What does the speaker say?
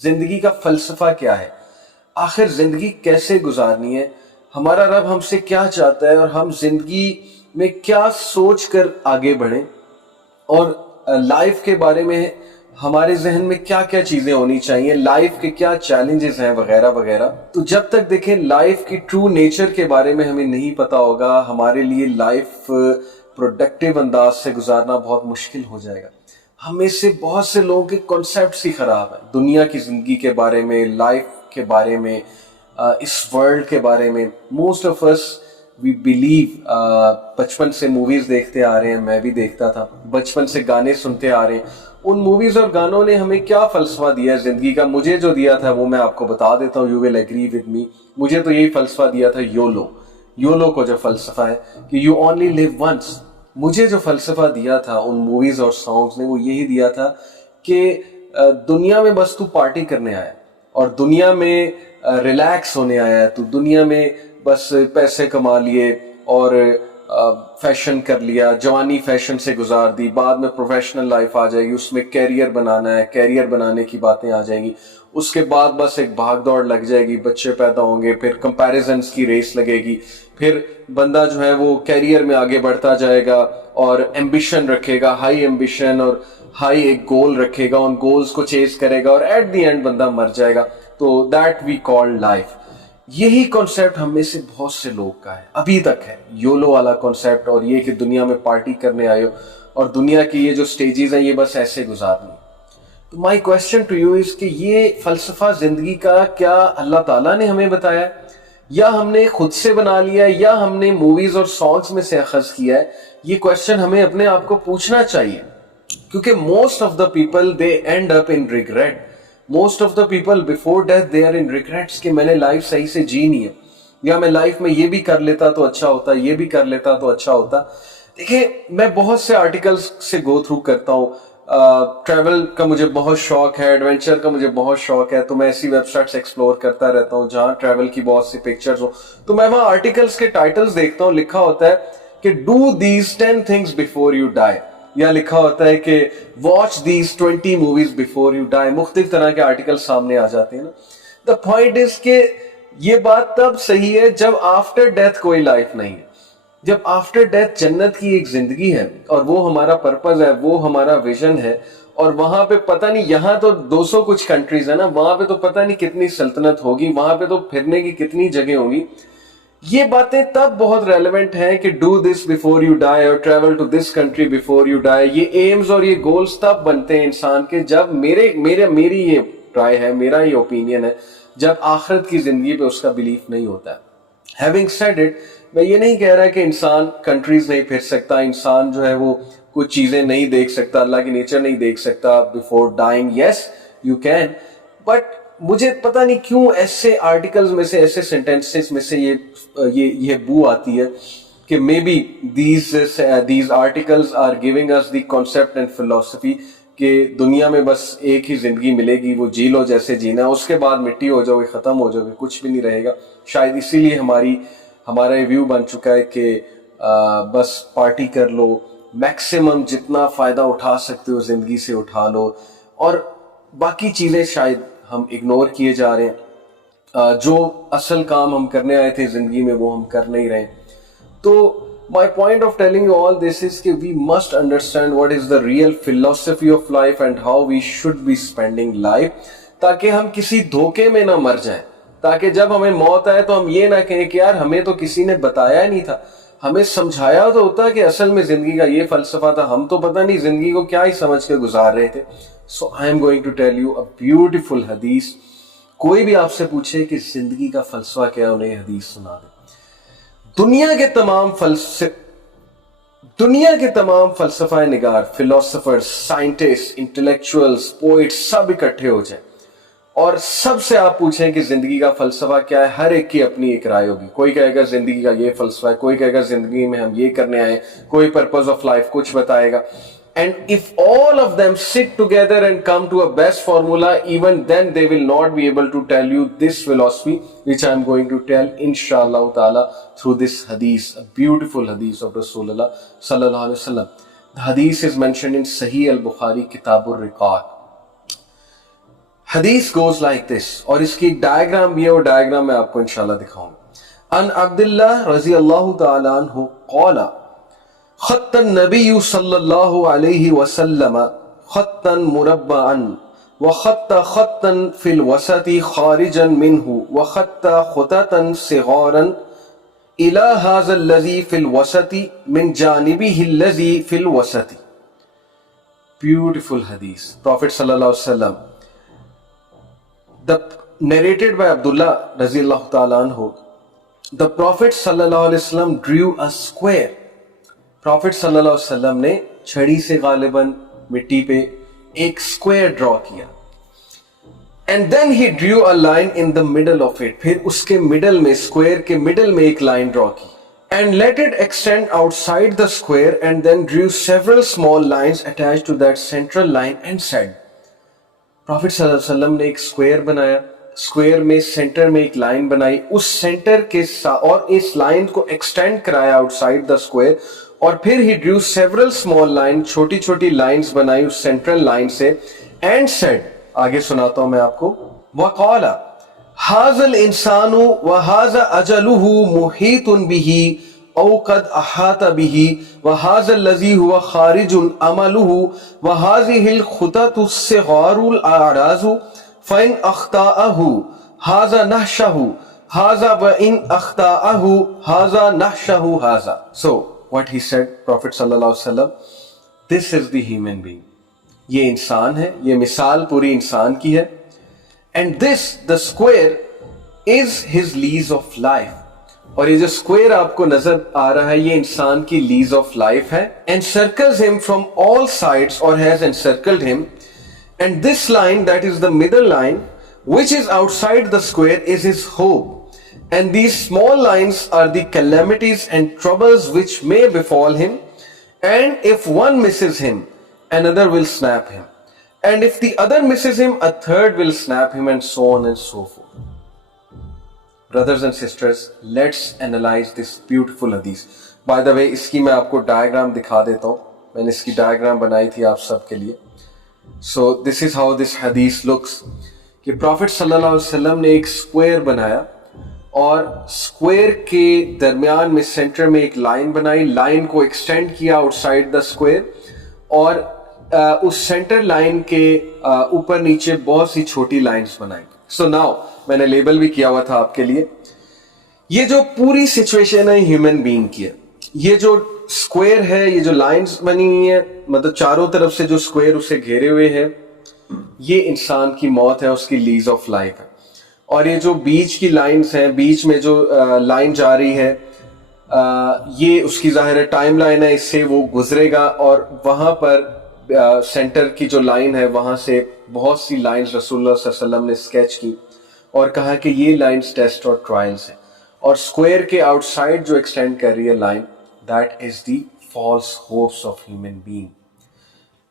जिंदगी का फलसफा क्या है, आखिर जिंदगी कैसे गुजारनी है, हमारा रब हमसे क्या चाहता है और हम जिंदगी में क्या सोच कर आगे बढ़ें, और लाइफ के बारे में हमारे जहन में क्या क्या चीजें होनी चाहिए, लाइफ के क्या चैलेंजेस हैं वगैरह वगैरह। तो जब तक देखें लाइफ की ट्रू नेचर के बारे में हमें नहीं पता होगा, हमारे लिए लाइफ प्रोडक्टिव अंदाज से गुजारना बहुत मुश्किल हो जाएगा। हम में से बहुत से लोगों के कॉन्सेप्ट्स ही खराब हैं, दुनिया की जिंदगी के बारे में, लाइफ के बारे में, इस वर्ल्ड के बारे में। Most of us we believe, बचपन से मूवीज देखते आ रहे हैं, मैं भी देखता था, बचपन से गाने सुनते आ रहे हैं। उन मूवीज और गानों ने हमें क्या फलसफा दिया है जिंदगी का, मुझे जो दिया था वो मैं आपको बता देता हूँ, you will agree with me. मुझे तो यही फलसफा दिया था, योलो। योलो को जो फलसफा है कि यू ओनली लिव वंस, मुझे जो फलसफा दिया था उन मूवीज और सॉन्ग्स ने वो यही दिया था कि दुनिया में बस तू पार्टी करने आया और दुनिया में रिलैक्स होने आया है, तू दुनिया में बस पैसे कमा लिए और फैशन कर लिया, जवानी फैशन से गुजार दी, बाद में प्रोफेशनल लाइफ आ जाएगी, उसमें कैरियर बनाना है, कैरियर बनाने की बातें आ जाएंगी, उसके बाद बस एक भाग दौड़ लग जाएगी, बच्चे पैदा होंगे, फिर कंपैरिजन्स की रेस लगेगी, फिर बंदा जो है वो कैरियर में आगे बढ़ता जाएगा और एम्बिशन रखेगा, हाई एम्बिशन और हाई एक गोल रखेगा, उन गोल्स को चेस करेगा और एट द एंड बंदा मर जाएगा। तो दैट वी कॉल लाइफ। यही कॉन्सेप्ट हम में से बहुत से लोग का है, अभी तक है, योलो वाला कॉन्सेप्ट, और ये कि दुनिया में पार्टी करने आए हो और दुनिया की ये जो स्टेजेस हैं ये बस ऐसे गुजारनी। तो my question to you is कि ये फलसफा जिंदगी का क्या अल्लाह ताला ने हमें बताया है, या हमने खुद से बना लिया है, या हमने मूवीज और सॉन्ग्स में से अखज किया है? ये क्वेश्चन हमें अपने आप को पूछना चाहिए, क्योंकि most of the people they end up in regret. Most of the people before death they are in regrets कि मैंने लाइफ सही से जी नहीं है, या मैं लाइफ में ये भी कर लेता तो अच्छा होता, ये भी कर लेता तो अच्छा होता। देखिए, मैं बहुत से आर्टिकल्स से गो थ्रू करता हूँ, ट्रैवल का मुझे बहुत शौक है, एडवेंचर का मुझे बहुत शौक है, तो मैं ऐसी वेबसाइट्स एक्सप्लोर करता रहता हूँ जहाँ ट्रैवल की बहुत सी पिक्चर्स हो। तो मैं वहाँ आर्टिकल्स के टाइटल्स देखता हूँ, लिखा होता है कि do these 10 things before you die, या लिखा होता है कि watch these 20 movies before you die. मुख्तलिफ तरह के आर्टिकल सामने आ जाते हैं ना। द पॉइंट इज के ये बात तब सही है जब आफ्टर डेथ कोई लाइफ नहीं है, जब आफ्टर डेथ जन्नत की एक जिंदगी है और वो हमारा पर्पस है, वो हमारा विजन है, और वहां पे पता नहीं, यहाँ तो 200 कुछ कंट्रीज है ना, वहां पे तो पता नहीं कितनी सल्तनत होगी, वहां पे तो फिरने की कितनी जगह होगी। ये बातें तब बहुत रेलेवेंट हैं कि do this before you die और travel to this country before you die. ये एम्स और ये गोल्स तब बनते हैं इंसान के जब मेरी ये राय है, मेरा ये ओपिनियन है, जब आखिरत की जिंदगी पे उसका बिलीफ नहीं होता है। हैविंग सेड इट, मैं ये नहीं कह रहा कि इंसान कंट्रीज नहीं फिर सकता, इंसान जो है वो कुछ चीजें नहीं देख सकता, अल्लाह की नेचर नहीं देख सकता before dying. Yes you can, but मुझे पता नहीं क्यों ऐसे आर्टिकल्स में से, ऐसे सेंटेंसेस में से ये बू आती है कि maybe these articles are giving us the concept and philosophy कि दुनिया में बस एक ही जिंदगी मिलेगी, वो जी लो जैसे जीना, उसके बाद मिट्टी हो जाओगे, खत्म हो जाओगे, कुछ भी नहीं रहेगा। शायद इसीलिए हमारा ये व्यू बन चुका है कि बस पार्टी कर लो, मैक्सिमम जितना फायदा उठा सकते हो जिंदगी से उठा लो, और बाकी चीजें शायद हम इग्नोर किए जा रहे हैं। जो असल काम हम करने आए थे जिंदगी में वो हम कर नहीं रहे। तो my point of telling you all this is कि we must understand what is the real philosophy of life and how we should be spending life, ताकि हम किसी धोखे में ना मर जाएं, ताकि जब हमें मौत आए तो हम ये ना कहें कि यार हमें तो किसी ने बताया नहीं था, हमें समझाया तो होता कि असल में जिंदगी का ये फलसफा था, हम तो पता नहीं जिंदगी को क्या ही समझ के गुजार रहे थे। So I am going to tell you a beautiful हदीस। कोई भी आपसे पूछे कि जिंदगी का फलसफा क्या, उन्हें हदीस सुना दे। दुनिया के तमाम फलसफा निगार, फिलोसफर्स, साइंटिस्ट, इंटेलेक्चुअल्स, पोइट्स सब इकट्ठे हो जाए और सबसे आप पूछें कि जिंदगी का फलसफा क्या है, हर एक की अपनी एक राय होगी। कोई कहेगा जिंदगी का ये फलसफा है, कोई कहेगा जिंदगी में हम ये करने आए, कोई पर्पस ऑफ लाइफ कुछ बताएगा। And if all of them sit together and come to a best formula, even then they will not be able to tell you this philosophy, which I am going to tell inshallah ta'ala through this hadith, a beautiful hadith of Rasulullah sallallahu alaihi wasallam. The hadith is mentioned in Sahih al-Bukhari, Kitab al-Riqaq. حدیث goes like this, اور اس کی diagram بھی ہے، اور diagram میں آپ کو انشاءاللہ دکھاؤں گا. ان عبداللہ رضی اللہ تعالی عنہ قال خط النبی صلی اللہ علیہ وسلم خطا مربعا وخط خطا في الوسط خارجا منه وخط خططا صغارا الى هذا الذي في الوسط من جانبه الذي في الوسط. Beautiful hadith. Prophet sallallahu alaihi wasallam, narrated by Abdullah radiyallahu ta'ala anhu, the Prophet sallallahu alaihi wasallam drew a square. Prophet sallallahu alaihi wasallam نے چھڑی سے غالباً مٹی پہ ایک square draw کیا. And then he drew a line in the middle of it. پھر اس کے middle میں, square کے middle میں ایک line draw کی. And let it extend outside the square, and then drew several small lines attached to that central line and said. Prophet صلی اللہ علیہ وسلم نے ایک square بنایا, square میں center میں ایک line بنائی, اس center کے اور اس line کو extend کرایا outside the square, اور پھر he drew several small lines, چھوٹی چھوٹی lines بنائی اس central line سے, and said, آگے سناتا ہوں میں آپ کو, وَقَالَ هَذَا الْإِنسَانُ وَهَذَا أَجَلُهُ مُحِيطٌ بِهِ أَوْ قَدْ أَحَاطَ بِهِ وَهَذَا الَّذِي هُوَ خَارِجٌ أَمَلُهُ وَهَذِهِ الْخُطَطُ الصِّغَارُ الْأَعْرَاضُ فَإِنْ أَخْطَأَهُ هَذَا نَحْشَهُ هَذَا وَإِنْ أَخْطَأَهُ هَذَا نَحْشَهُ هَذَا. So what he said, Prophet sallallahu alaihi wasallam, this is the human being. یہ انسان ہے, یہ مثال پوری انسان کی ہے. And this, the square, is his lease of life. اور یہ جو square آپ کو نظر آ رہا ہے, یہ انسان کی lease of life ہے. And circles him from all sides, or has encircled him. And this line, that is the middle line, which is outside the square, is his hope. And these small lines are the calamities and troubles which may befall him. And if one misses him, another will snap him. And if the other misses him, a third will snap him, and so on and so forth. Brothers and sisters, let's analyze this beautiful hadith. By the way, اس کی میں آپ کو diagram دکھا دیتا ہوں. میں نے اس کی ڈائیگرام بنائی تھی آپ سب کے لیے. So this is how this hadith looks. کہ Prophet صلی اللہ علیہ وسلم نے ایک square بنایا, اور square کے درمیان میں center میں ایک line بنائی, line کو extend کیا outside the square, اور اس سینٹر لائن کے اوپر نیچے بہت سی چھوٹی لائنز بنائی. سو ناؤ میں نے لیبل بھی کیا ہوا تھا آپ کے لیے. یہ جو پوری سچویشن ہے ہیومن بینگ کی ہے, یہ جو اسکوئر ہے, یہ جو لائنز بنی ہوئی ہیں, مطلب چاروں طرف سے جو اسکوئر اسے گھیرے ہوئے ہے, یہ انسان کی موت ہے, اس کی لیز آف لائف ہے. اور یہ جو بیچ کی لائنز ہیں, بیچ میں جو لائن جا رہی ہے, یہ اس کی ظاہر ٹائم لائن ہے, اس سے وہ گزرے گا, اور وہاں پر سینٹر کی جو لائن ہے وہاں سے بہت سی لائنز رسول اللہ صلی اللہ علیہ وسلم نے اسکیچ کی, اور کہا کہ یہ لائنز ٹیسٹ اور ٹرائلز ہیں. اور اسکوئر کے آؤٹ سائڈ جو ایکسٹینڈ کر رہی ہے line, that is the false hopes of human being.